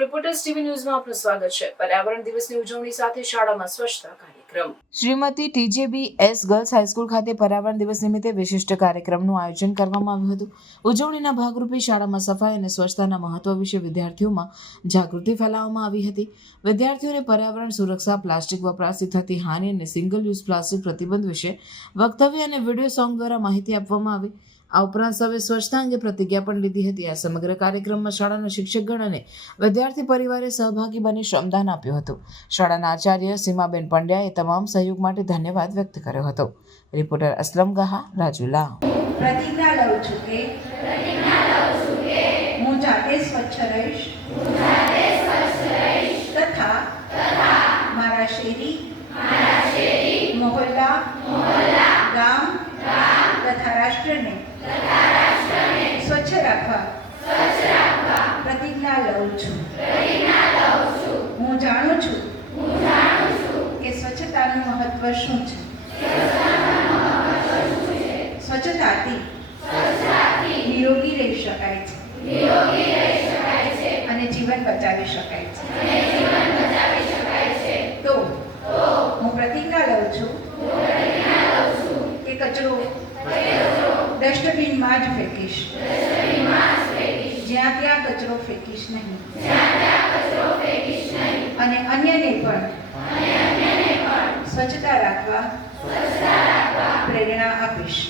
Reporters TV ન્યૂઝમાં આપનું સ્વાગત છે। પર્યાવરણ દિવસની ઉજવણી સાથે શાળામાં સ્વચ્છતા કાર્યક્રમ। શ્રીમતી TJBS ગર્લ્સ હાઈસ્કૂલ ખાતે પર્યાવરણ દિવસ નિમિત્તે વિશિષ્ટ કાર્યક્રમનું આયોજન કરવામાં આવ્યું હતું। ઉજવણીના ભાગરૂપે શાળામાં સફાઈ અને સ્વચ્છતાના મહત્વ વિશે વિદ્યાર્થીઓમાં જાગૃતિ ફેલાવવામાં આવી હતી। વિદ્યાર્થીઓને પર્યાવરણ સુરક્ષા, પ્લાસ્ટિક વપરાશથી થતી હાનિ અને સિંગલ યુઝ પ્લાસ્ટિક પ્રતિબંધ વિશે વક્તવ્ય અને વિડીયો સોંગ દ્વારા માહિતી આપવામાં આવી। આ ઉપરાંત સૌએ સ્વચ્છતા અંગે પ્રતિજ્ઞા પણ લીધી હતી। આ સમગ્ર કાર્યક્રમમાં શાળાના શિક્ષકગણ અને વિદ્યાર્થી પરિવારે સહભાગી બની શ્રમદાન આપ્યું હતું। શાળાના આચાર્ય સીમાબેન પંડ્યાએ તમામ સહયોગ માટે ધન્યવાદ વ્યક્ત કર્યો હતો। રિપોર્ટર અસલમ ગહા, રાજુલા। પ્રતિજ્ઞા લઉં છું કે હું જાતે સ્વચ્છ રહીશ તથા મારા શેરી, મોહલ્લા, ગામ તથા રાષ્ટ્રને સ્વચ્છ રાખવા પ્રતિજ્ઞા લઉં છું। હું જાણું છું કે સ્વચ્છતાનું મહત્વ શું છે। સ્વચ્છતાથી નિરોગી રહી શકાય છે અને જીવન બચાવી શકાય છે। તો હું પ્રતિજ્ઞા લઉં છું કે કચરો ડસ્ટબિનમાં જ ફેંકીશ, જ્યાં ત્યાં કચરો ફેંકીશ નહીં અને અન્યને પણ સ્વચ્છતા રાખવા પ્રેરણા આપીશ।